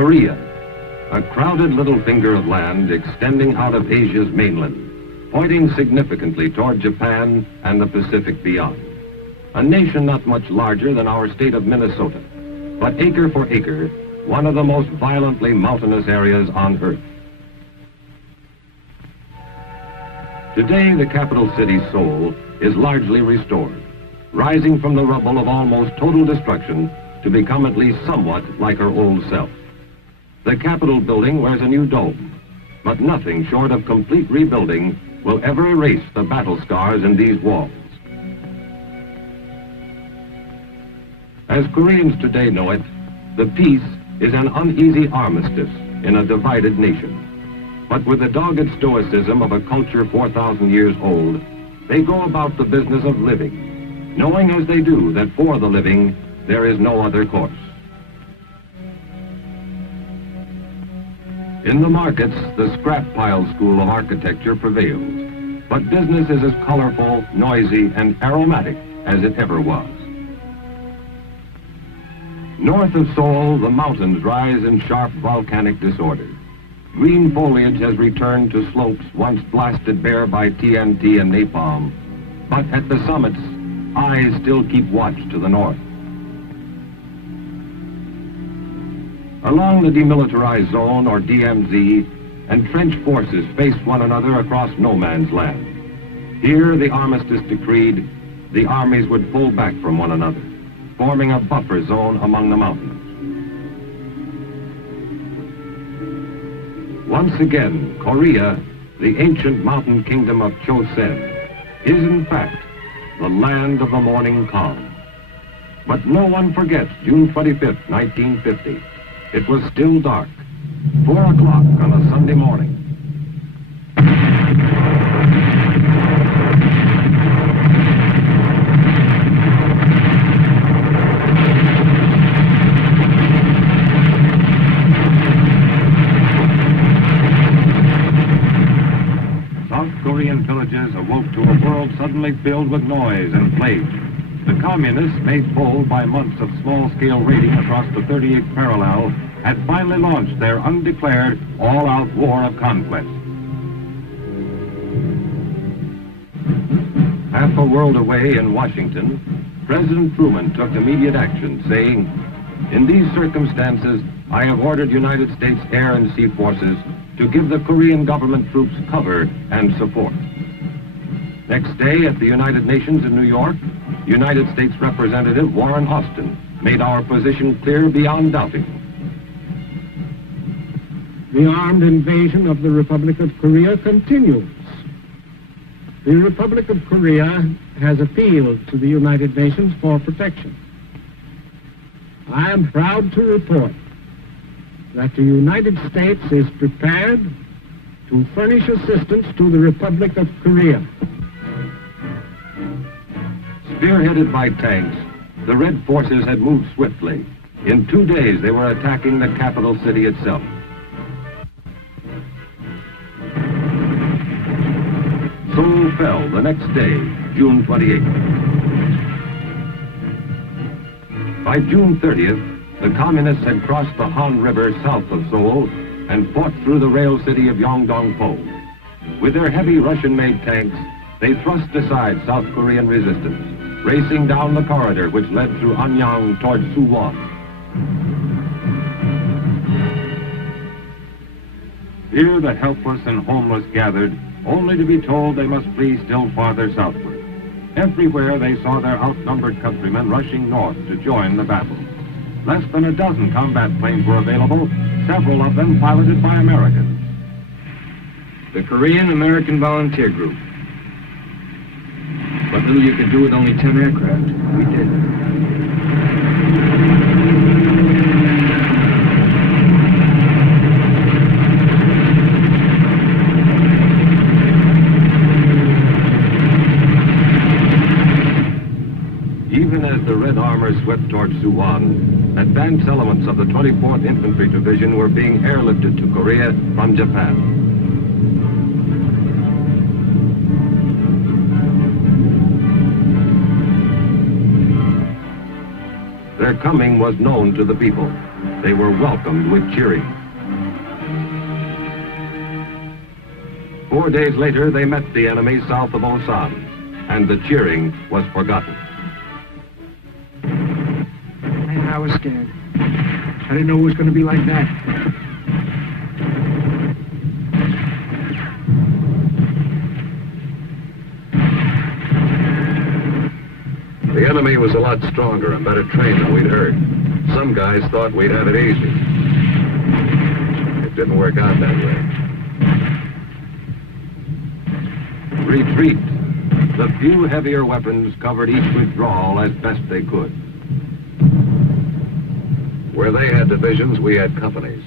Korea, a crowded little finger of land extending out of Asia's mainland, pointing significantly toward Japan and the Pacific beyond. A nation not much larger than our state of Minnesota, but acre for acre, one of the most violently mountainous areas on Earth. Today, the capital city, Seoul, is largely restored, rising from the rubble of almost total destruction to become at least somewhat like her old self. The Capitol building wears a new dome, but nothing short of complete rebuilding will ever erase the battle scars in these walls. As Koreans today know it, the peace is an uneasy armistice in a divided nation. But with the dogged stoicism of a culture 4,000 years old, they go about the business of living, knowing as they do that for the living, there is no other course. In the markets, the scrap pile school of architecture prevails, but business is as colorful, noisy, and aromatic as it ever was. North of Seoul, the mountains rise in sharp volcanic disorder. Green foliage has returned to slopes once blasted bare by TNT and napalm, but at the summits, eyes still keep watch to the north. Along the demilitarized zone, or DMZ, entrenched forces face one another across no man's land. Here, the armistice decreed, the armies would pull back from one another, forming a buffer zone among the mountains. Once again, Korea, the ancient mountain kingdom of Chosen, is in fact the land of the morning calm. But no one forgets June 25th, 1950. It was still dark, 4 o'clock on a Sunday morning. Korean villages awoke to a world suddenly filled with noise and flame. The communists, made bold by months of small-scale raiding across the 38th parallel, had finally launched their undeclared, all-out war of conquest. Half a world away in Washington, President Truman took immediate action, saying, "In these circumstances, I have ordered United States Air and Sea Forces to give the Korean government troops cover and support." Next day, at the United Nations in New York, United States Representative Warren Austin made our position clear beyond doubting. The armed invasion of the Republic of Korea continues. The Republic of Korea has appealed to the United Nations for protection. I am proud to report that the United States is prepared to furnish assistance to the Republic of Korea. Spearheaded by tanks, the Red Forces had moved swiftly. In 2 days, they were attacking the capital city itself. Seoul fell the next day, June 28th. By June 30th, the communists had crossed the Han River south of Seoul and fought through the rail city of Yongdong-po. With their heavy Russian-made tanks, they thrust aside South Korean resistance, racing down the corridor which led through Anyang toward Suwon. Here the helpless and homeless gathered, only to be told they must flee still farther southward. Everywhere they saw their outnumbered countrymen rushing north to join the battle. Less than a dozen combat planes were available, several of them piloted by Americans. The Korean-American Volunteer Group. What little you could do with only 10 aircraft, we did. Even as the Red Armor swept toward Suwon, advanced elements of the 24th Infantry Division were being airlifted to Korea from Japan. Their coming was known to the people. They were welcomed with cheering. 4 days later, they met the enemy south of Osan, and the cheering was forgotten. Man, I was scared. I didn't know it was going to be like that. The enemy was a lot stronger and better trained than we'd heard. Some guys thought we'd have it easy. It didn't work out that way. Retreat. The few heavier weapons covered each withdrawal as best they could. Where they had divisions, we had companies.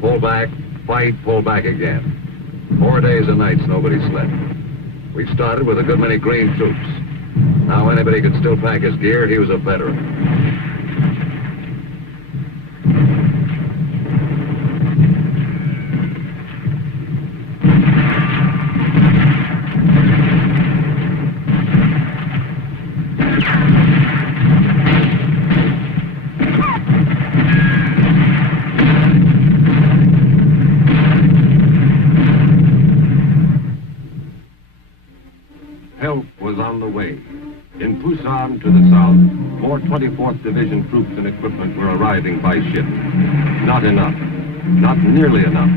Pull back, fight, pull back again. 4 days and nights, nobody slept. We started with a good many green troops. Now anybody could still pack his gear, he was a veteran. Help was on the way. In Pusan to the south, more 24th Division troops and equipment were arriving by ship. Not enough. Not nearly enough.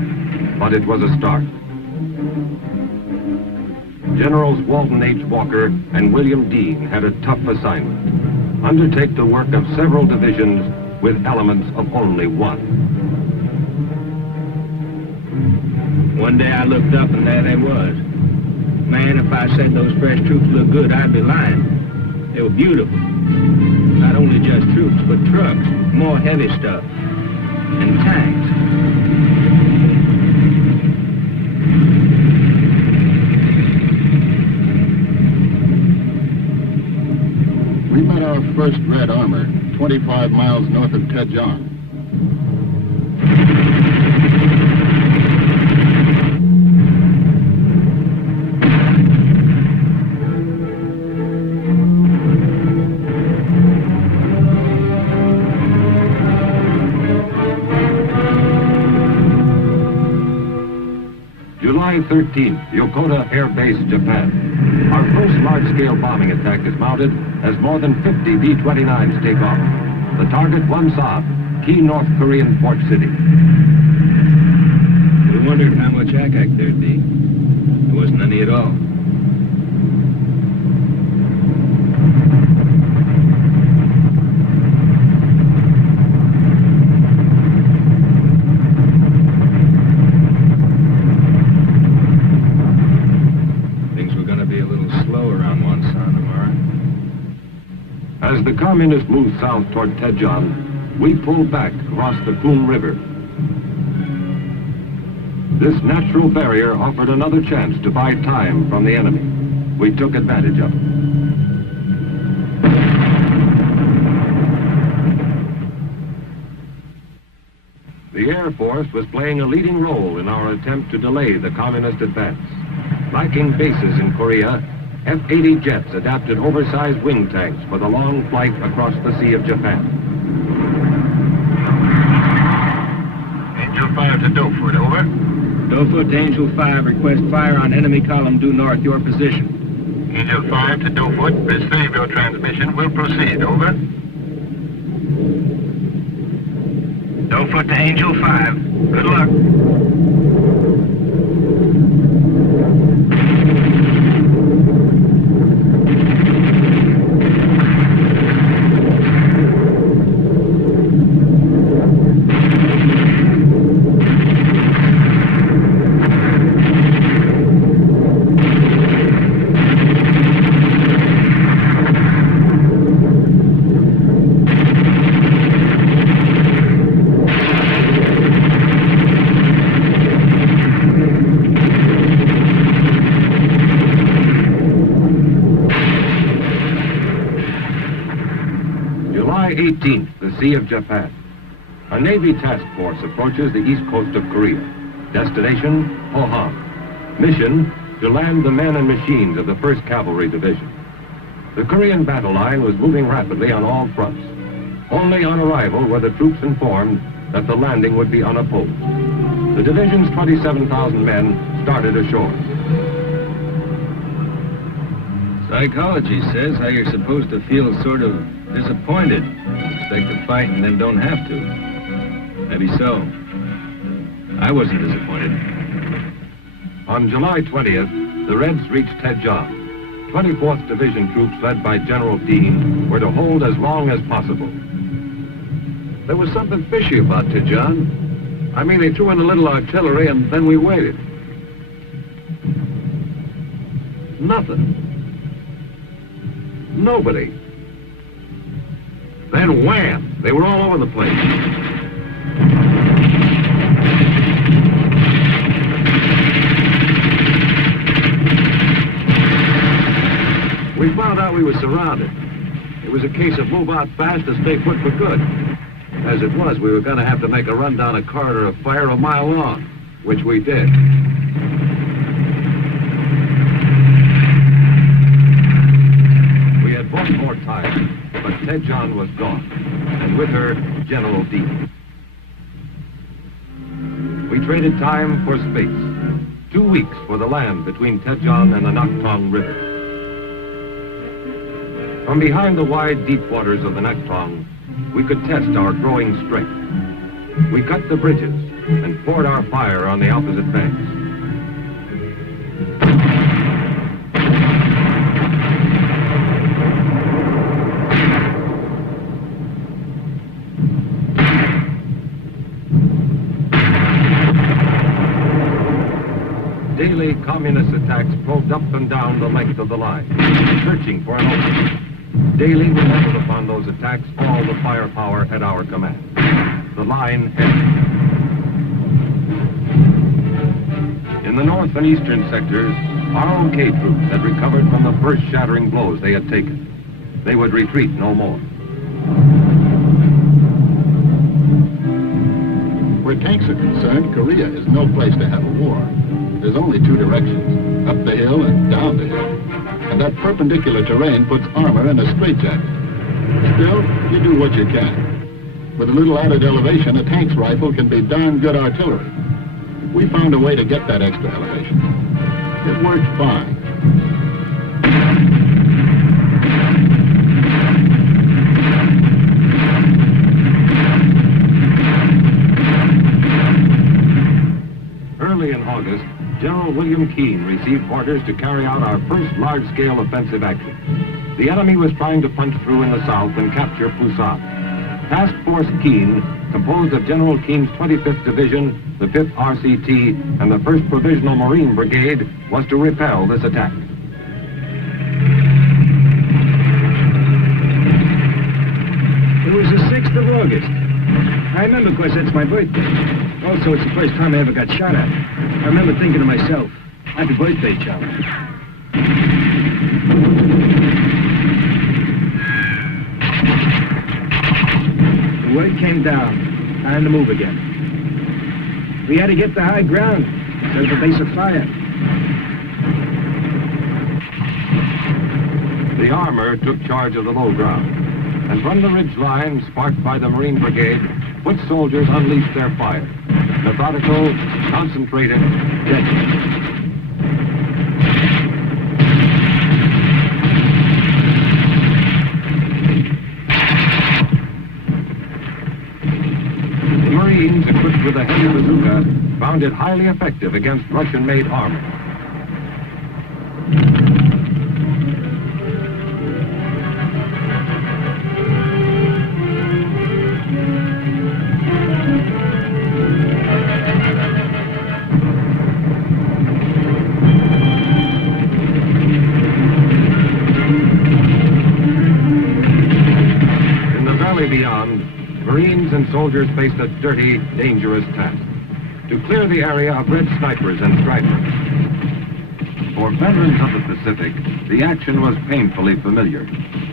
But it was a start. Generals Walton H. Walker and William Dean had a tough assignment. Undertake the work of several divisions with elements of only one. One day I looked up and there they was. Man, if I said those fresh troops looked good, I'd be lying. They were beautiful. Not only just troops, but trucks, more heavy stuff, and tanks. We met our first Red Armor 25 miles north of Tejon. July 13th, Yokota Air Base, Japan. Our first large-scale bombing attack is mounted as more than 50 B-29s take off. The target, Wonsan, key North Korean port city. We wondered how much ack-ack there'd be. There wasn't any at all. As the communists moved south toward Tejon, we pulled back across the Kum River. This natural barrier offered another chance to buy time from the enemy. We took advantage of it. The Air Force was playing a leading role in our attempt to delay the communist advance. Lacking bases in Korea, F-80 jets adapted oversized wing tanks for the long flight across the Sea of Japan. Angel 5 to Doford, over. Doford to Angel 5, request fire on enemy column due north, your position. Angel 5 to Doford, receive your transmission, will proceed, over. Doford to Angel 5, good luck. July 18th, the Sea of Japan. A Navy task force approaches the east coast of Korea. Destination, Pohang. Mission, to land the men and machines of the 1st Cavalry Division. The Korean battle line was moving rapidly on all fronts. Only on arrival were the troops informed that the landing would be unopposed. The division's 27,000 men started ashore. Psychology says how you're supposed to feel sort of disappointed. Expect to fight and then don't have to. Maybe so. I wasn't disappointed. On July 20th, the Reds reached Tejon. 24th Division troops led by General Dean were to hold as long as possible. There was something fishy about Tejon. I mean, they threw in a little artillery and then we waited. Nothing. Nobody. Then wham! They were all over the place. We found out we were surrounded. It was a case of move out fast and stay put for good. As it was, we were going to have to make a run down a corridor of fire a mile long, which we did. We had bought more time, but Tejon was gone, and with her, General Dean. We traded time for space. 2 weeks for the land between Tejon and the Naktong River. From behind the wide, deep waters of the Naktong, we could test our growing strength. We cut the bridges and poured our fire on the opposite banks. Daily communist attacks probed up and down the length of the line, searching for an opening. Daily we leveled upon those attacks all the firepower at our command. The line held. In the north and eastern sectors, our OK troops had recovered from the first shattering blows they had taken. They would retreat no more. Where tanks are concerned, Korea is no place to have a war. There's only 2 directions, up the hill and down the hill. And that perpendicular terrain puts armor in a straitjacket. Still, you do what you can. With a little added elevation, a tank's rifle can be darn good artillery. We found a way to get that extra elevation. It worked fine. Early in August, General William Keane received orders to carry out our first large-scale offensive action. The enemy was trying to punch through in the south and capture Pusan. Task Force Keane, composed of General Keane's 25th Division, the 5th RCT, and the 1st Provisional Marine Brigade, was to repel this attack. It was the 6th of August. I remember because that's my birthday. Also, it's the first time I ever got shot at. I remember thinking to myself, happy birthday, Charlie. The word came down. Time to move again. We had to get to high ground. There was a base of fire. The armor took charge of the low ground. And from the ridge line, sparked by the Marine Brigade, foot soldiers unleashed their fire. Methodical, concentrated, deadly. The Marines, equipped with a heavy bazooka, found it highly effective against Russian-made armor. Beyond, Marines and soldiers faced a dirty, dangerous task: to clear the area of Red snipers and stragglers. For veterans of the Pacific, the action was painfully familiar.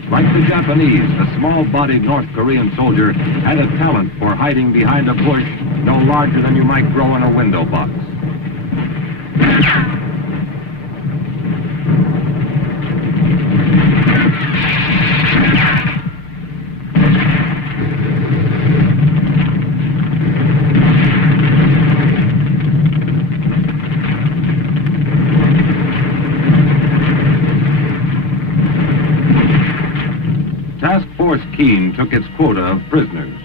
Like the Japanese, the small-bodied North Korean soldier had a talent for hiding behind a bush no larger than you might grow in a window box. Keene took its quota of prisoners.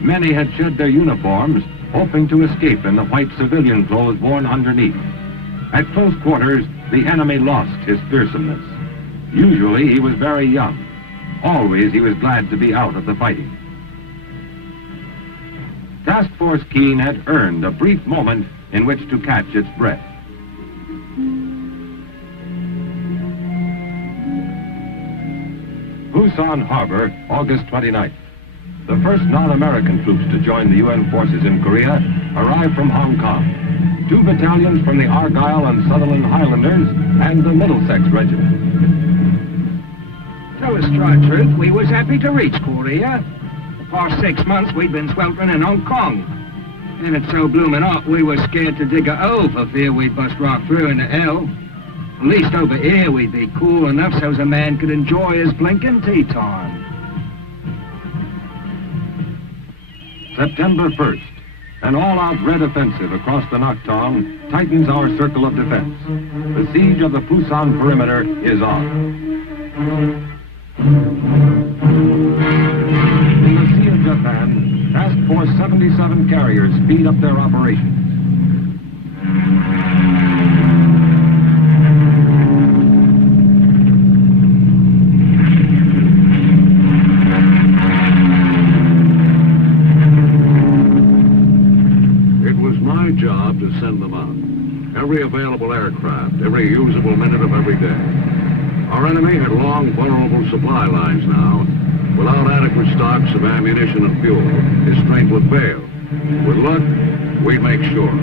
Many had shed their uniforms, hoping to escape in the white civilian clothes worn underneath. At close quarters, the enemy lost his fearsomeness. Usually he was very young. Always he was glad to be out of the fighting. Task Force Keene had earned a brief moment in which to catch its breath. Pusan Harbor, August 29th. The first non-American troops to join the UN forces in Korea arrived from Hong Kong. 2 battalions from the Argyle and Sutherland Highlanders and the Middlesex Regiment. Tell us, strike truth, we was happy to reach Korea. The past 6 months we'd been sweltering in Hong Kong. And it's so bloomin' hot we were scared to dig a hole for fear we'd bust right through into hell. At least over here we'd be cool enough so's a man could enjoy his blinking tea time. September 1st. An all-out red offensive across the Nakhtong tightens our circle of defense. The siege of the Pusan perimeter is on. In the Sea of Japan, Task Force 77 carriers speed up their operations. My job to send them out. Every available aircraft, every usable minute of every day. Our enemy had long, vulnerable supply lines now. Without adequate stocks of ammunition and fuel, his strength would fail. With luck, we'd make sure.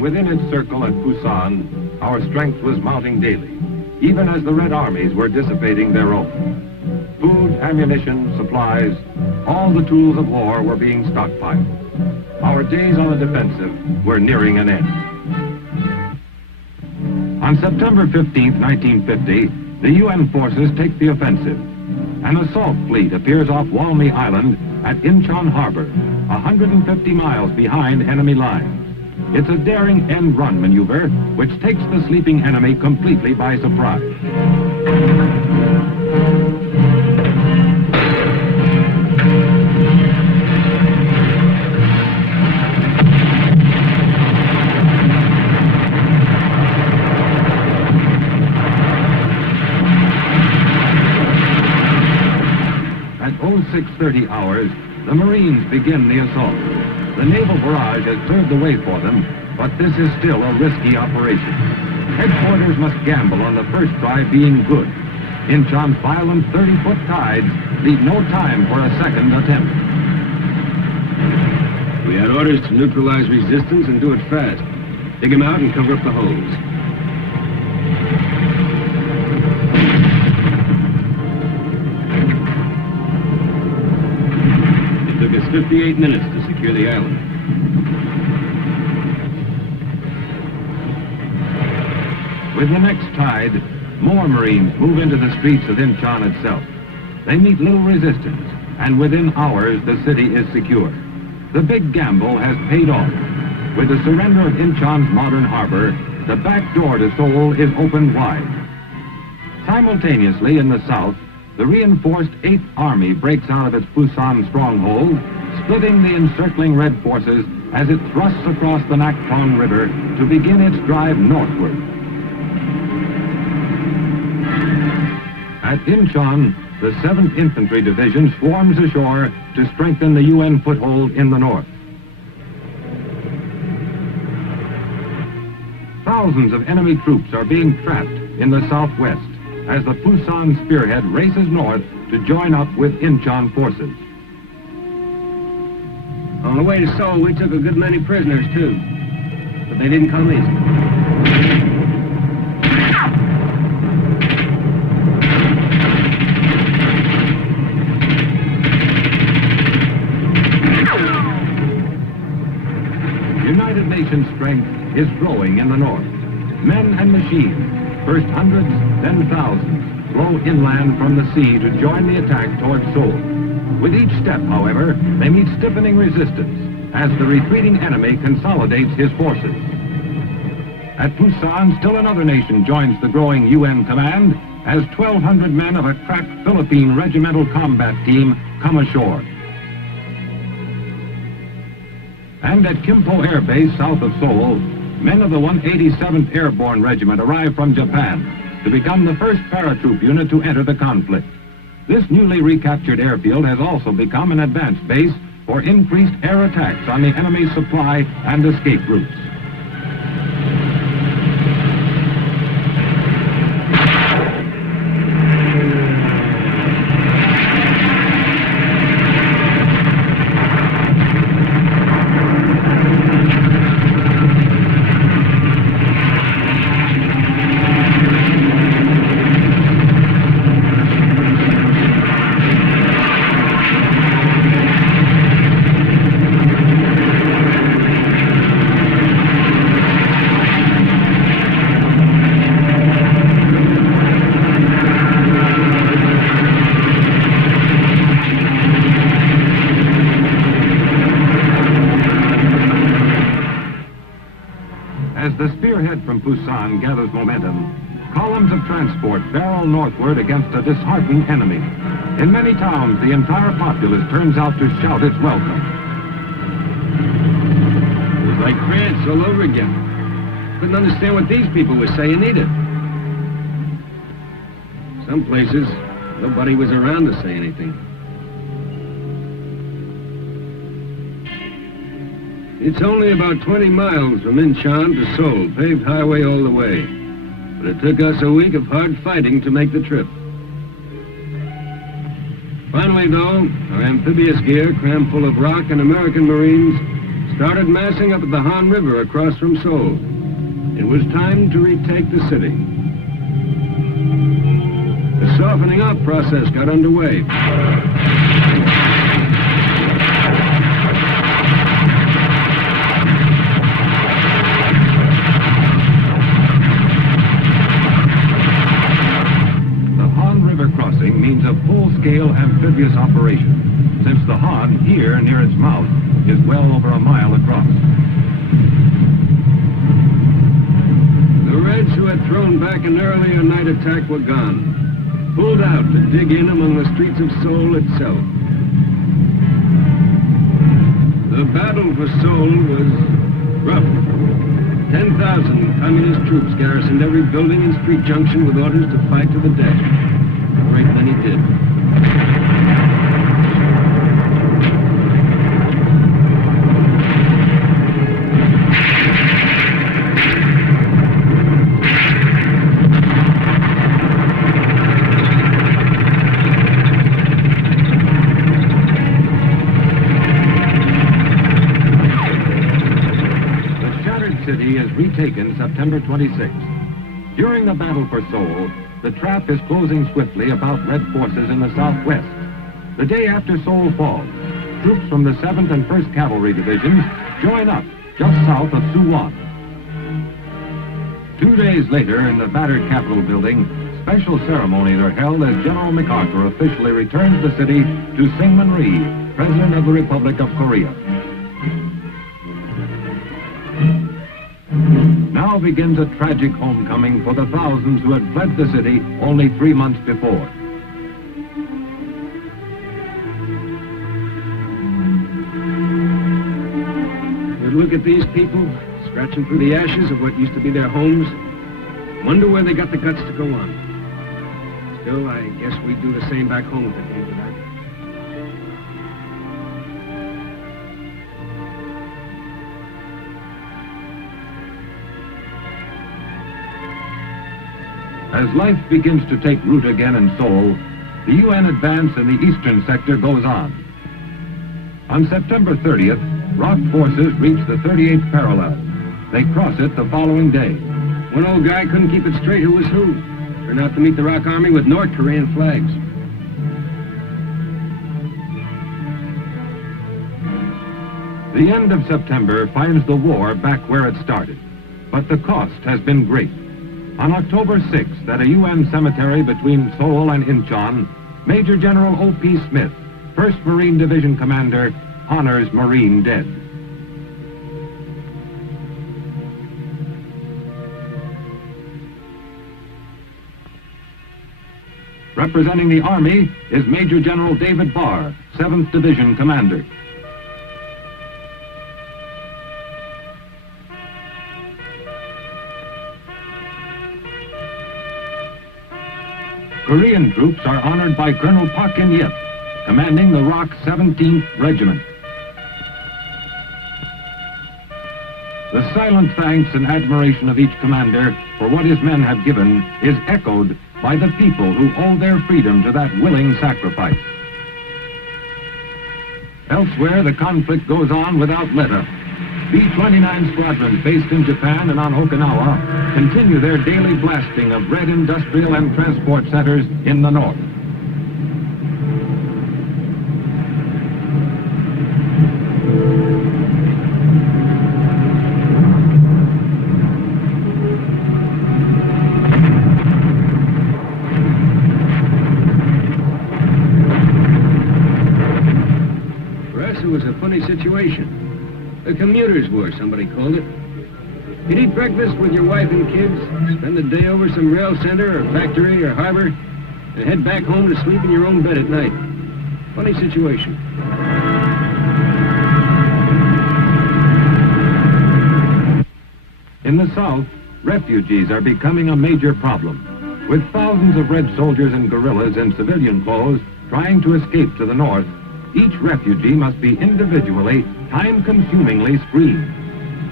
Within its circle at Pusan, our strength was mounting daily, even as the Red Armies were dissipating their own. Food, ammunition, supplies, all the tools of war were being stockpiled. Our days on the defensive were nearing an end. On September 15th, 1950, the UN forces take the offensive. An assault fleet appears off Walmy Island at Incheon Harbor, 150 miles behind enemy lines. It's a daring end-run maneuver which takes the sleeping enemy completely by surprise. At 0630 hours, the Marines begin the assault. The naval barrage has cleared the way for them, but this is still a risky operation. Headquarters must gamble on the first try being good. Incheon's violent 30-foot tides leave no time for a second attempt. We had orders to neutralize resistance and do it fast. Dig them out and cover up the holes. It took us 58 minutes to secure the island. With the next tide, more Marines move into the streets of Incheon itself. They meet little resistance, and within hours the city is secure. The big gamble has paid off. With the surrender of Incheon's modern harbor, the back door to Seoul is opened wide. Simultaneously in the south, the reinforced 8th Army breaks out of its Pusan stronghold, splitting the encircling Red forces as it thrusts across the Nakhtong River to begin its drive northward. At Incheon, the 7th Infantry Division swarms ashore to strengthen the UN foothold in the north. Thousands of enemy troops are being trapped in the southwest, as the Pusan spearhead races north to join up with Incheon forces. On the way to Seoul, we took a good many prisoners, too. But they didn't come easy. United Nations strength is growing in the north. Men and machines, first hundreds, then thousands, flow inland from the sea to join the attack toward Seoul. With each step, however, they meet stiffening resistance as the retreating enemy consolidates his forces. At Pusan, still another nation joins the growing UN command as 1,200 men of a crack Philippine regimental combat team come ashore. And at Kimpo Air Base south of Seoul, men of the 187th Airborne Regiment arrive from Japan to become the first paratroop unit to enter the conflict. This newly recaptured airfield has also become an advanced base for increased air attacks on the enemy's supply and escape routes. As the spearhead from Pusan gathers momentum, columns of transport barrel northward against a disheartened enemy. In many towns, the entire populace turns out to shout its welcome. It was like France all over again. Couldn't understand what these people were saying either. Some places, nobody was around to say anything. It's only about 20 miles from Incheon to Seoul, paved highway all the way. But it took us a week of hard fighting to make the trip. Finally, though, our amphibious gear, crammed full of rock and American Marines, started massing up at the Han River across from Seoul. It was time to retake the city. The softening up process got underway. Crossing means a full-scale amphibious operation, since the Han here near its mouth is well over a mile across. The Reds who had thrown back an earlier night attack were gone, pulled out to dig in among the streets of Seoul itself. The battle for Seoul was rough. 10,000 communist troops garrisoned every building and street junction with orders to fight to the death. A great many did. The shattered city is retaken September 26th. During the battle for Seoul, the trap is closing swiftly about Red forces in the southwest. The day after Seoul falls, troops from the 7th and 1st Cavalry Divisions join up just south of Suwon. 2 days later, in the battered Capitol building, special ceremonies are held as General MacArthur officially returns the city to Syngman Rhee, President of the Republic of Korea. Now begins a tragic homecoming for the thousands who had fled the city only 3 months before. You'd look at these people, scratching through the ashes of what used to be their homes, wonder where they got the guts to go on. Still, I guess we'd do the same back home if it came to that. As life begins to take root again in Seoul, the UN advance in the eastern sector goes on. On September 30th, ROK forces reach the 38th parallel. They cross it the following day. One old guy couldn't keep it straight who was who. Turned out to meet the ROK Army with North Korean flags. The end of September finds the war back where it started, but the cost has been great. On October 6th, at a UN cemetery between Seoul and Incheon, Major General O.P. Smith, 1st Marine Division Commander, honors Marine dead. Representing the Army is Major General David Barr, 7th Division Commander. Korean troops are honored by Colonel Park In-yip, commanding the ROK 17th Regiment. The silent thanks and admiration of each commander for what his men have given is echoed by the people who owe their freedom to that willing sacrifice. Elsewhere, the conflict goes on without let-up. B-29 squadrons based in Japan and on Okinawa continue their daily blasting of red industrial and transport centers in the north. It was a funny situation. A commuter's war, somebody called it. You'd eat breakfast with your wife and kids, spend the day over some rail center or factory or harbor, and head back home to sleep in your own bed at night. Funny situation. In the south, refugees are becoming a major problem. With thousands of red soldiers and guerrillas in civilian clothes trying to escape to the north, each refugee must be individually, time-consumingly screened.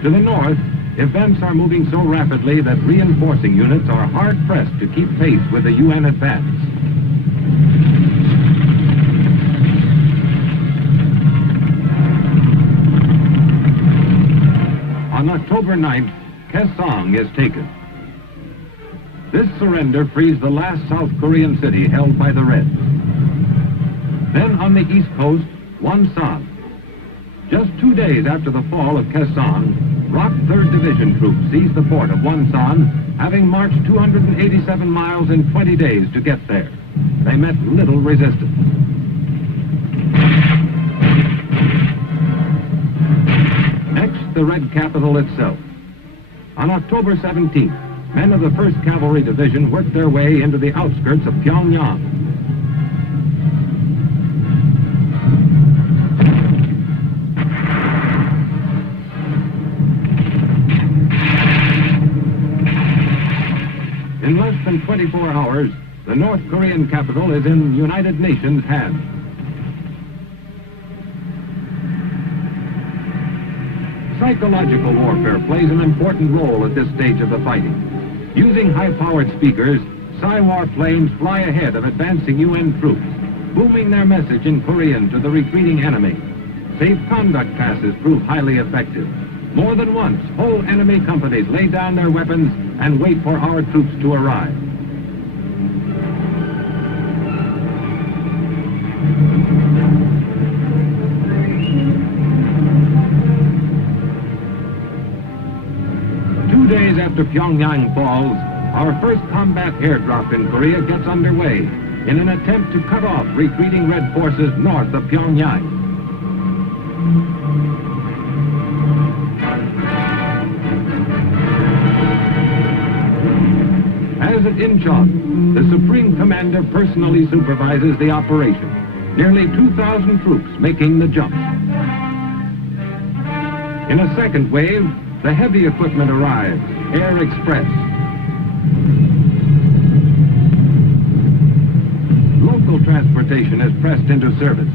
To the north, events are moving so rapidly that reinforcing units are hard-pressed to keep pace with the UN advance. On October 9th, Kaesong is taken. This surrender frees the last South Korean city held by the Reds. Then on the east coast, Wonsan. Just 2 days after the fall of Kaesong, ROK 3rd Division troops seized the port of Wonsan, having marched 287 miles in 20 days to get there. They met little resistance. Next, the Red capital itself. On October 17th, men of the 1st Cavalry Division worked their way into the outskirts of Pyongyang. In less than 24 hours, the North Korean capital is in United Nations hands. Psychological warfare plays an important role at this stage of the fighting. Using high-powered speakers, Psy-War planes fly ahead of advancing UN troops, booming their message in Korean to the retreating enemy. Safe conduct passes prove highly effective. More than once, whole enemy companies lay down their weapons and wait for our troops to arrive. Two days after Pyongyang falls, our first combat airdrop in Korea gets underway in an attempt to cut off retreating Red forces north of Pyongyang. As at Incheon, the Supreme Commander personally supervises the operation. Nearly 2,000 troops making the jump. In a second wave, the heavy equipment arrives, Air Express. Local transportation is pressed into service.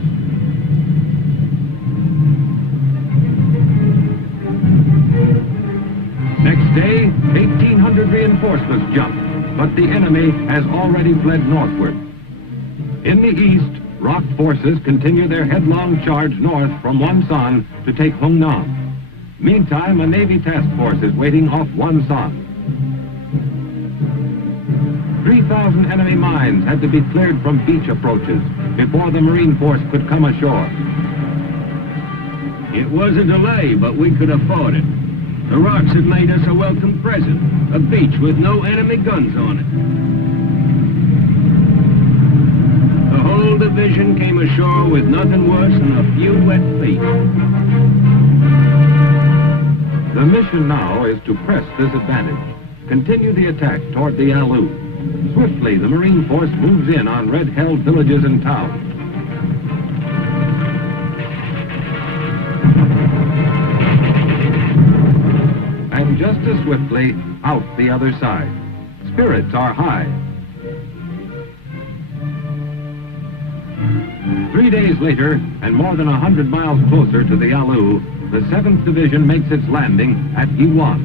Next day, 1,800 reinforcements jump. but the enemy has already fled northward. In the east, ROC forces continue their headlong charge north from Wonsan to take Hungnam. Meantime, a Navy task force is waiting off Wonsan. 3,000 enemy mines had to be cleared from beach approaches before the Marine force could come ashore. It was a delay, but we could afford it. The rocks had made us a welcome present, a beach with no enemy guns on it. The whole division came ashore with nothing worse than a few wet feet. The mission now is to press this advantage, continue the attack toward the Yalu. Swiftly, the Marine force moves in on red-held villages and towns. And just as swiftly, out the other side. Spirits are high. 3 days later, and more than 100 miles closer to the Yalu, the 7th Division makes its landing at Yiwan.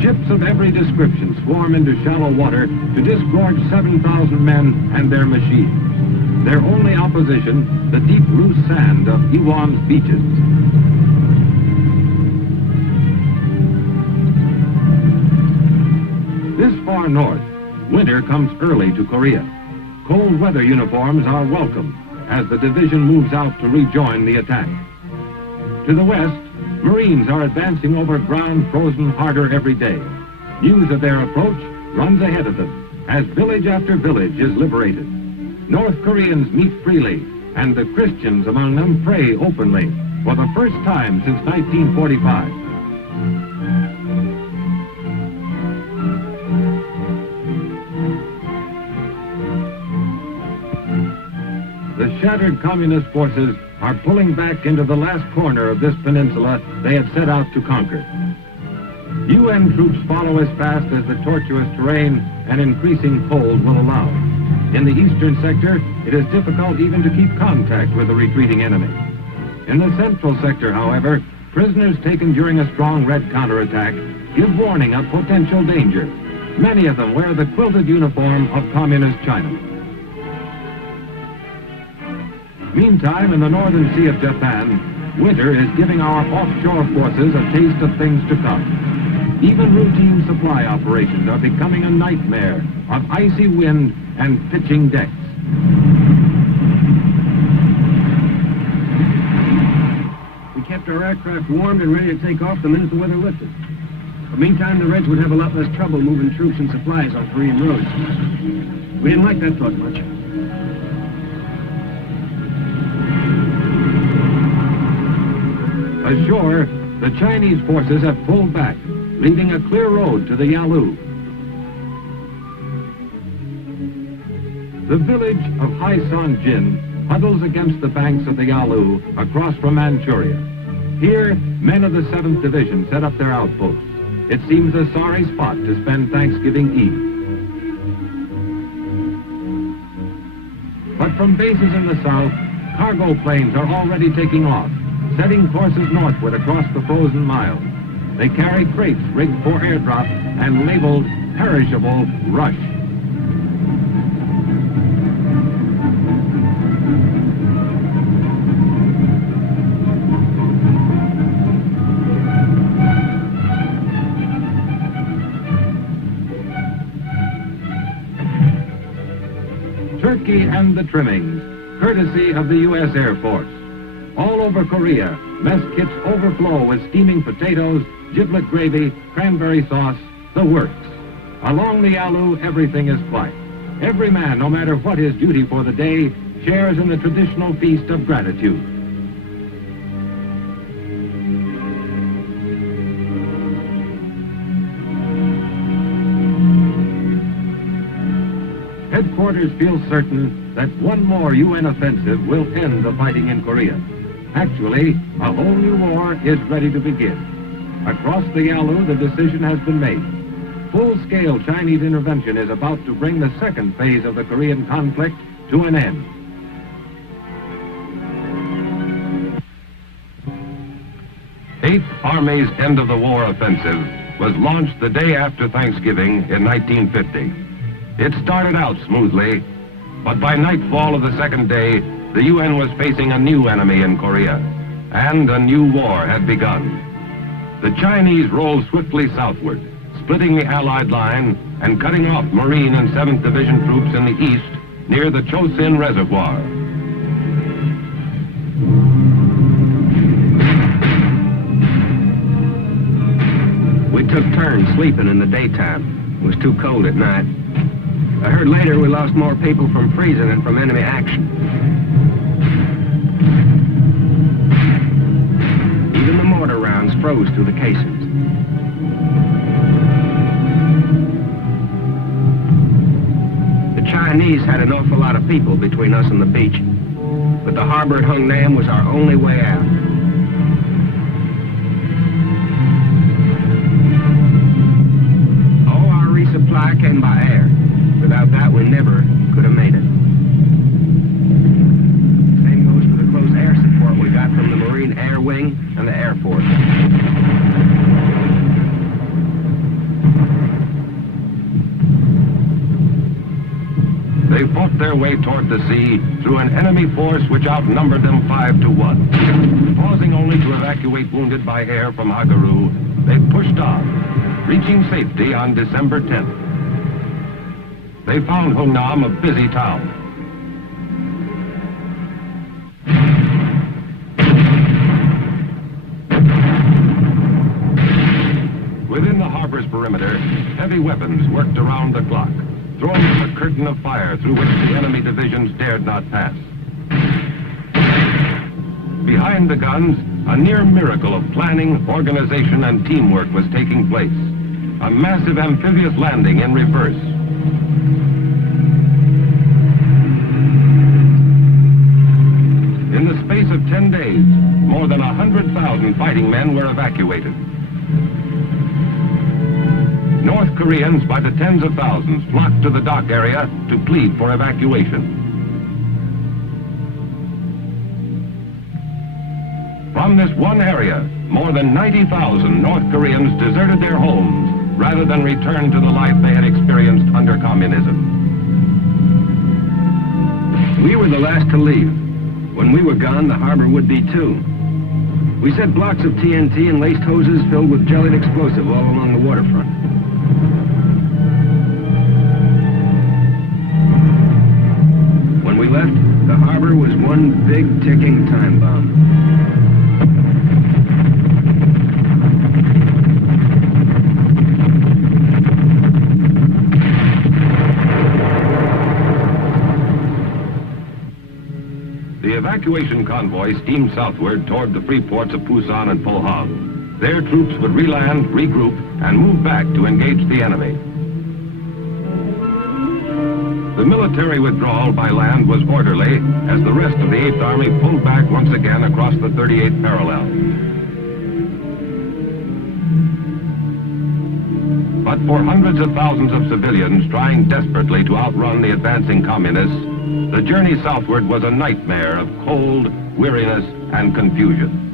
Ships of every description swarm into shallow water to disgorge 7,000 men and their machines. Their only opposition, the deep loose sand of Yiwan's beaches. This far north, winter comes early to Korea. Cold weather uniforms are welcome as the division moves out to rejoin the attack. To the west, Marines are advancing over ground frozen harder every day. News of their approach runs ahead of them as village after village is liberated. North Koreans meet freely, and the Christians among them pray openly for the first time since 1945. The shattered communist forces are pulling back into the last corner of this peninsula they had set out to conquer. UN troops follow as fast as the tortuous terrain and increasing cold will allow. In the eastern sector, it is difficult even to keep contact with the retreating enemy. In the central sector, however, prisoners taken during a strong Red counterattack give warning of potential danger. Many of them wear the quilted uniform of Communist China. Meantime, in the northern sea of Japan, winter is giving our offshore forces a taste of things to come. Even routine supply operations are becoming a nightmare of icy wind and pitching decks. We kept our aircraft warmed and ready to take off the minute the weather lifted. But meantime, the Reds would have a lot less trouble moving troops and supplies on Korean roads. We didn't like that thought much. Ashore, the Chinese forces have pulled back, leaving a clear road to the Yalu. The village of Haisanjin huddles against the banks of the Yalu across from Manchuria. Here, men of the 7th Division set up their outposts. It seems a sorry spot to spend Thanksgiving Eve. But from bases in the south, cargo planes are already taking off, setting courses northward across the frozen miles. They carry crates rigged for airdrop and labeled perishable rush. Turkey and the trimmings, courtesy of the U.S. Air Force. All over Korea, mess kits overflow with steaming potatoes, giblet gravy, cranberry sauce, the works. Along the Yalu, everything is quiet. Every man, no matter what his duty for the day, shares in the traditional feast of gratitude. Headquarters feels certain that one more UN offensive will end the fighting in Korea. Actually, a whole new war is ready to begin. Across the Yalu, the decision has been made. Full-scale Chinese intervention is about to bring the second phase of the Korean conflict to an end. Eighth Army's end-of-the-war offensive was launched the day after Thanksgiving in 1950. It started out smoothly, but by nightfall of the second day, the UN was facing a new enemy in Korea, and a new war had begun. The Chinese rolled swiftly southward, splitting the Allied line and cutting off Marine and 7th Division troops in the east near the Chosin Reservoir. We took turns sleeping in the daytime. It was too cold at night. I heard later we lost more people from freezing than from enemy action. Even the mortar rounds froze through the casings. The Chinese had an awful lot of people between us and the beach, but the harbor at Hungnam was our only way out. All our resupply came by air. Without that, we never could have made it. Same goes for the close air support we got from the Marine Air Wing and the Air Force. They fought their way toward the sea through an enemy force which outnumbered them 5 to 1. Pausing only to evacuate wounded by air from Hagaru, they pushed on, reaching safety on December 10th. They found Hungnam a busy town. Within the harbor's perimeter, heavy weapons worked around the clock, throwing up a curtain of fire through which the enemy divisions dared not pass. Behind the guns, a near miracle of planning, organization, and teamwork was taking place. A massive amphibious landing in reverse. In the space of 10 days, more than 100,000 fighting men were evacuated. North Koreans by the tens of thousands flocked to the dock area to plead for evacuation. From this one area, more than 90,000 North Koreans deserted their homes rather than return to the life they had experienced under communism. We were the last to leave. When we were gone, the harbor would be too. We set blocks of TNT and laced hoses filled with jellied explosive all along the waterfront. When we left, the harbor was one big ticking time bomb. The evacuation convoy steamed southward toward the free ports of Pusan and Pohang. Their troops would reland, regroup, and move back to engage the enemy. The military withdrawal by land was orderly as the rest of the 8th Army pulled back once again across the 38th parallel. But for hundreds of thousands of civilians trying desperately to outrun the advancing communists, the journey southward was a nightmare of cold, weariness, and confusion.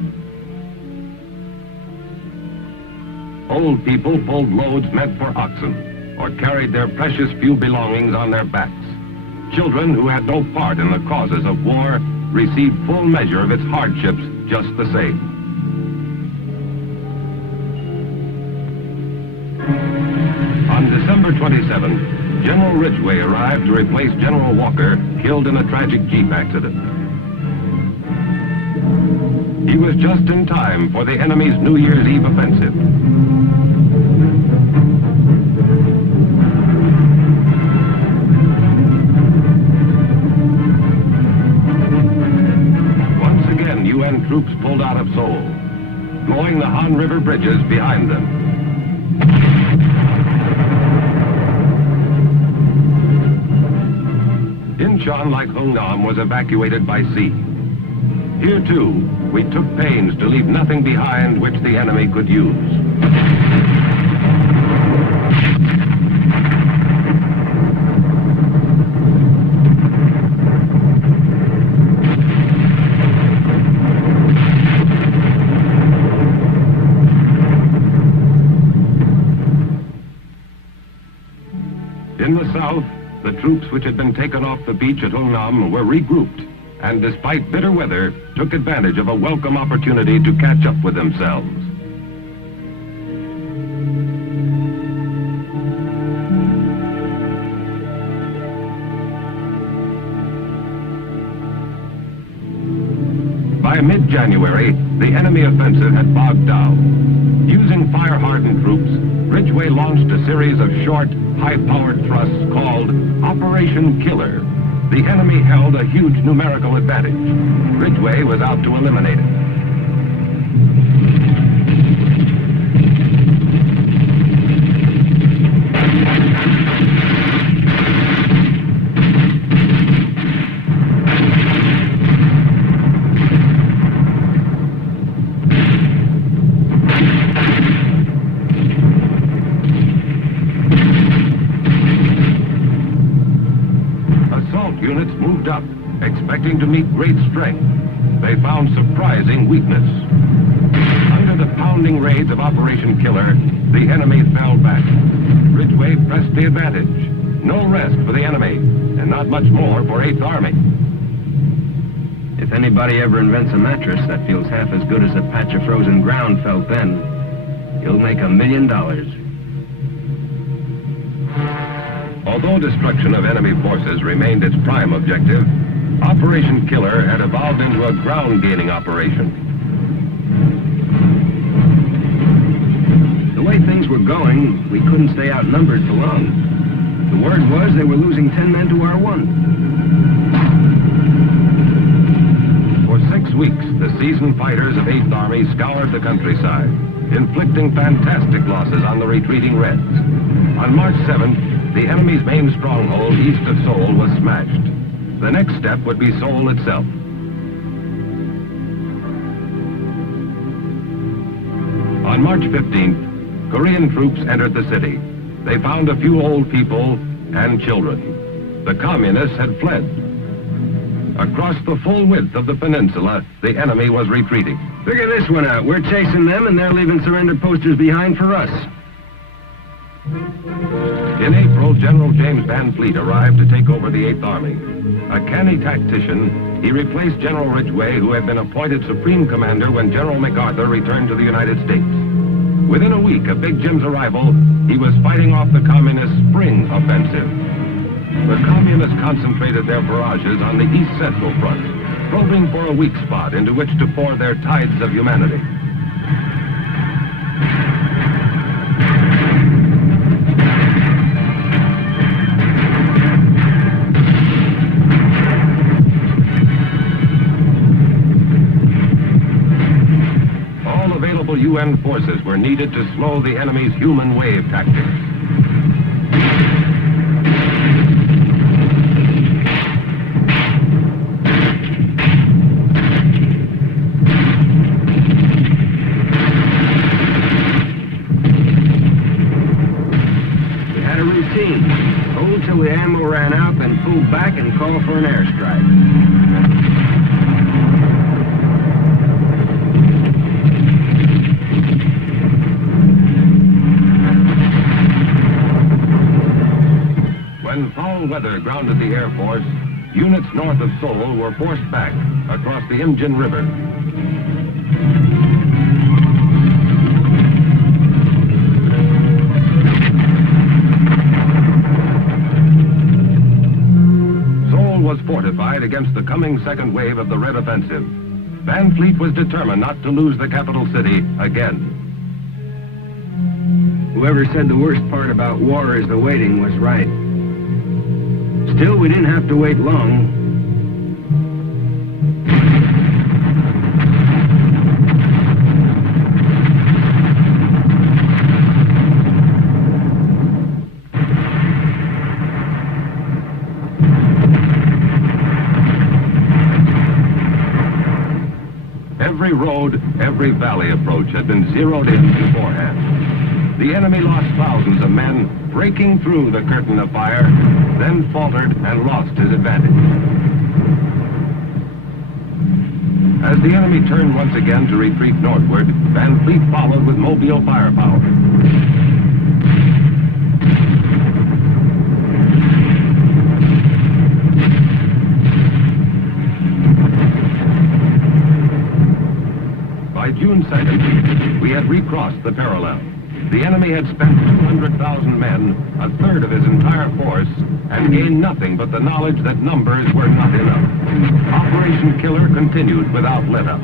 Old people pulled loads meant for oxen, or carried their precious few belongings on their backs. Children who had no part in the causes of war received full measure of its hardships just the same. On December 27th, General Ridgway arrived to replace General Walker, killed in a tragic jeep accident. He was just in time for the enemy's New Year's Eve offensive. Once again, UN troops pulled out of Seoul, blowing the Han River bridges behind them. Incheon, like Hungnam, was evacuated by sea. Here, too, we took pains to leave nothing behind which the enemy could use. south, the troops which had been taken off the beach at Hungnam were regrouped, and despite bitter weather, took advantage of a welcome opportunity to catch up with themselves. By mid-January, the enemy offensive had bogged down. Using fire-hardened troops, Ridgway launched a series of short, high-powered thrusts called Operation Killer. The enemy held a huge numerical advantage. Ridgway was out to eliminate it. Units moved up, expecting to meet great strength. They found surprising weakness. Under the pounding raids of Operation Killer, the enemy fell back. Ridgway pressed the advantage. No rest for the enemy, and not much more for 8th Army. If anybody ever invents a mattress that feels half as good as a patch of frozen ground felt then, he'll make $1 million. Although destruction of enemy forces remained its prime objective, Operation Killer had evolved into a ground-gaining operation. The way things were going, we couldn't stay outnumbered for long. The word was they were losing 10 men to our 1. For 6 weeks, the seasoned fighters of 8th Army scoured the countryside, inflicting fantastic losses on the retreating Reds. On March 7th, the enemy's main stronghold east of Seoul was smashed. The next step would be Seoul itself. On March 15th, Korean troops entered the city. They found a few old people and children. The communists had fled. Across the full width of the peninsula, the enemy was retreating. Figure this one out. We're chasing them, and they're leaving surrender posters behind for us. In April, General James Van Fleet arrived to take over the 8th Army. A canny tactician, he replaced General Ridgway, who had been appointed Supreme Commander when General MacArthur returned to the United States. Within a week of Big Jim's arrival, he was fighting off the Communist Spring Offensive. The Communists concentrated their barrages on the East Central Front, probing for a weak spot into which to pour their tides of humanity. UN forces were needed to slow the enemy's human wave tactics. We had a routine. Hold till the ammo ran out, then pull back and call for an airstrike. When foul weather grounded the Air Force, units north of Seoul were forced back across the Imjin River. Seoul was fortified against the coming second wave of the Red Offensive. Van Fleet was determined not to lose the capital city again. Whoever said the worst part about war is the waiting was right. Still, we didn't have to wait long. Every road, every valley approach had been zeroed in beforehand. The enemy lost thousands of men breaking through the curtain of fire, then faltered and lost his advantage. As the enemy turned once again to retreat northward, Van Fleet followed with mobile firepower. By June 2nd, we had recrossed the parallel. The enemy had spent 200,000 men, a third of his entire force, and gained nothing but the knowledge that numbers were not enough. Operation Killer continued without let-up.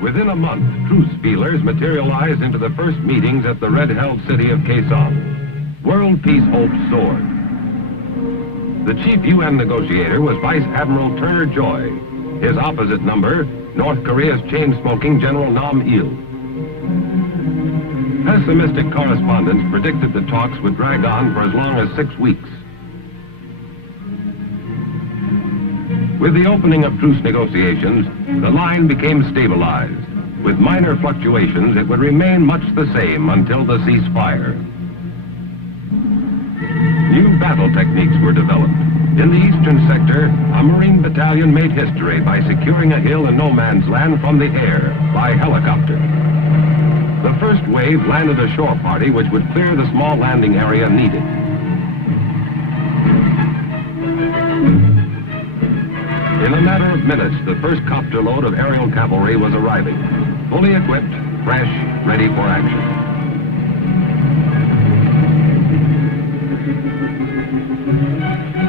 Within a month, truce feelers materialized into the first meetings at the red-held city of Kaesong. World peace hopes soared. The chief UN negotiator was Vice Admiral Turner Joy. His opposite number, North Korea's chain-smoking General Nam-il. Pessimistic correspondents predicted the talks would drag on for as long as 6 weeks. With the opening of truce negotiations, the line became stabilized. With minor fluctuations, it would remain much the same until the ceasefire. New battle techniques were developed. In the eastern sector, a Marine battalion made history by securing a hill in no man's land from the air by helicopter. The first wave landed a shore party which would clear the small landing area needed. In a matter of minutes, the first copter load of aerial cavalry was arriving, fully equipped, fresh, ready for action.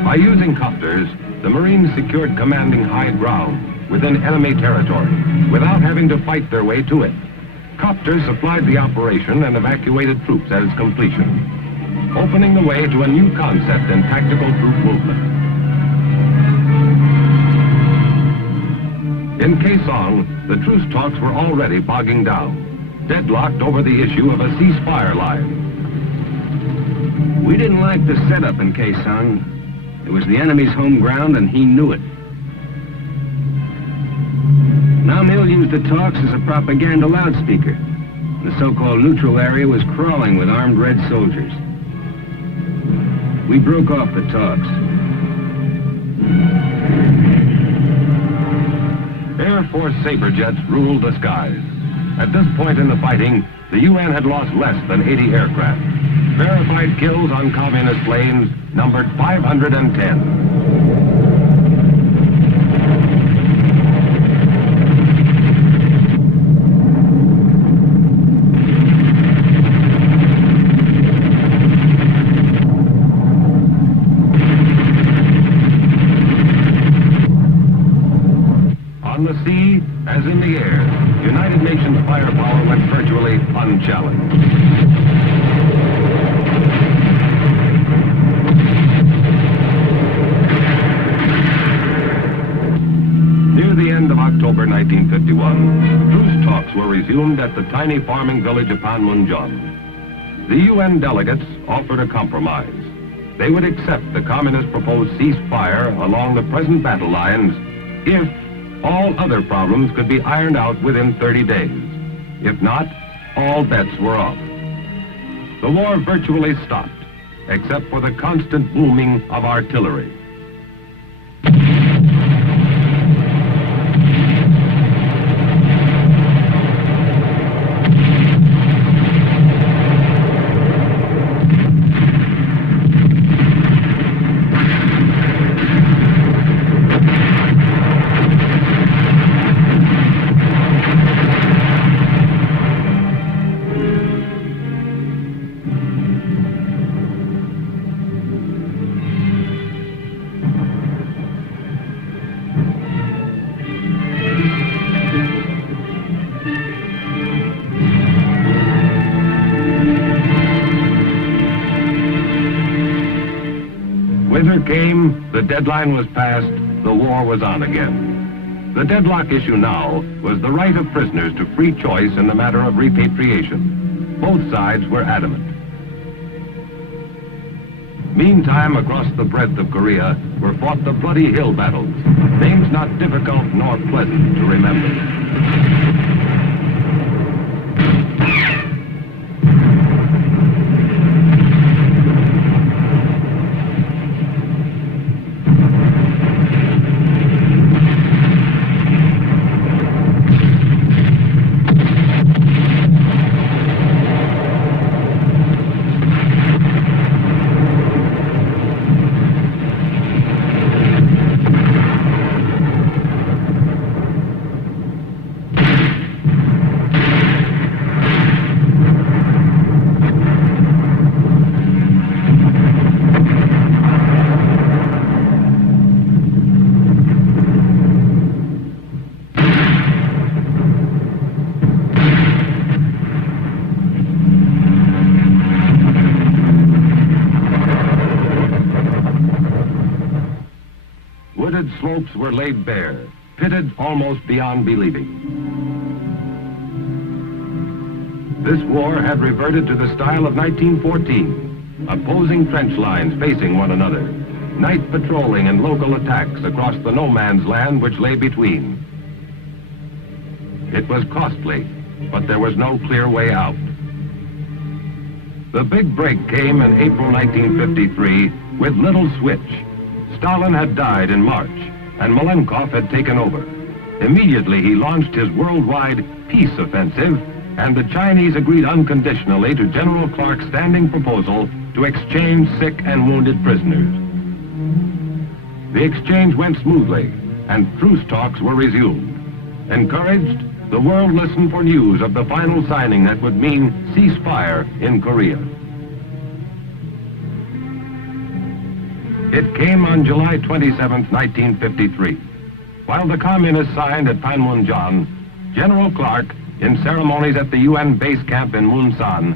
By using copters, the Marines secured commanding high ground within enemy territory without having to fight their way to it. Copters supplied the operation and evacuated troops at its completion, opening the way to a new concept in tactical troop movement. In Kaesong, the truce talks were already bogging down, deadlocked over the issue of a ceasefire line. We didn't like the setup in Kaesong. It was the enemy's home ground, and he knew it. Nam-il used the talks as a propaganda loudspeaker. The so-called neutral area was crawling with armed red soldiers. We broke off the talks. Air Force Sabre jets ruled the skies. At this point in the fighting, the UN had lost less than 80 aircraft. Verified kills on communist planes numbered 510. On the sea, as in the air, United Nations firepower went virtually unchallenged. Near the end of October 1951, truce talks were resumed at the tiny farming village of Panmunjom. The UN delegates offered a compromise. They would accept the communist proposed ceasefire along the present battle lines if all other problems could be ironed out within 30 days. If not, all bets were off. The war virtually stopped, except for the constant booming of artillery. Winter came, the deadline was passed, the war was on again. The deadlock issue now was the right of prisoners to free choice in the matter of repatriation. Both sides were adamant. Meantime, across the breadth of Korea were fought the bloody hill battles, names not difficult nor pleasant to remember. hopes were laid bare, pitted almost beyond believing. This war had reverted to the style of 1914, opposing trench lines facing one another, night patrolling and local attacks across the no-man's land which lay between. It was costly, but there was no clear way out. The big break came in April 1953 with little switch. Stalin had died in March, and Malenkov had taken over. Immediately he launched his worldwide peace offensive, and the Chinese agreed unconditionally to General Clark's standing proposal to exchange sick and wounded prisoners. The exchange went smoothly, and truce talks were resumed. Encouraged, the world listened for news of the final signing that would mean ceasefire in Korea. It came on July 27, 1953. While the communists signed at Panmunjom, General Clark, in ceremonies at the UN base camp in Munsan,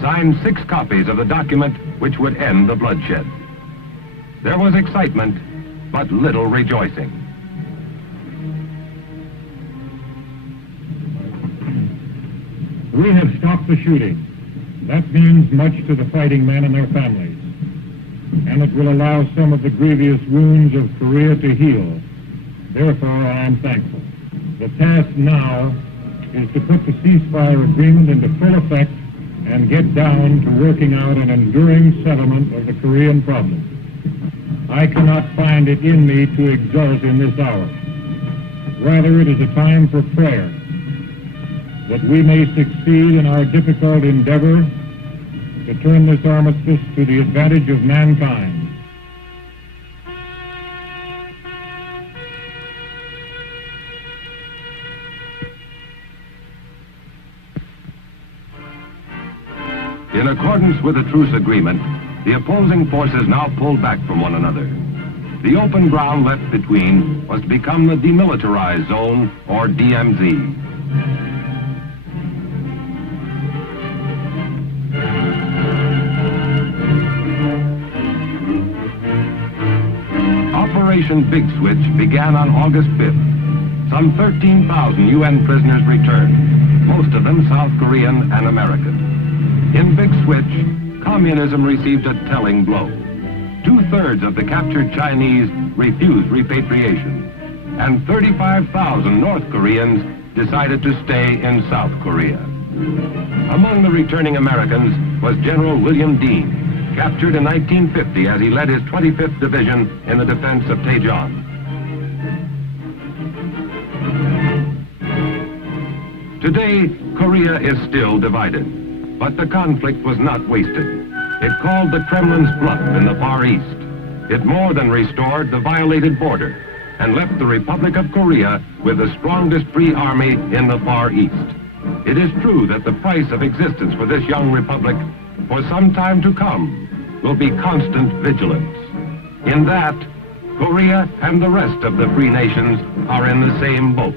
signed 6 copies of the document which would end the bloodshed. There was excitement, but little rejoicing. We have stopped the shooting. That means much to the fighting men and their families, and it will allow some of the grievous wounds of Korea to heal. Therefore, I am thankful. The task now is to put the ceasefire agreement into full effect and get down to working out an enduring settlement of the Korean problem. I cannot find it in me to exult in this hour. Rather, it is a time for prayer, that we may succeed in our difficult endeavor to turn this armistice to the advantage of mankind. In accordance with the truce agreement, the opposing forces now pulled back from one another. The open ground left between was to become the demilitarized zone, or DMZ. Operation Big Switch began on August 5th. Some 13,000 UN prisoners returned, most of them South Korean and American. In Big Switch, communism received a telling blow. 2/3 of the captured Chinese refused repatriation, and 35,000 North Koreans decided to stay in South Korea. Among the returning Americans was General William Dean, captured in 1950 as he led his 25th Division in the defense of Daejeon. Today, Korea is still divided, but the conflict was not wasted. It called the Kremlin's bluff in the Far East. It more than restored the violated border and left the Republic of Korea with the strongest free army in the Far East. It is true that the price of existence for this young republic for some time to come will be constant vigilance. In that, Korea and the rest of the free nations are in the same boat.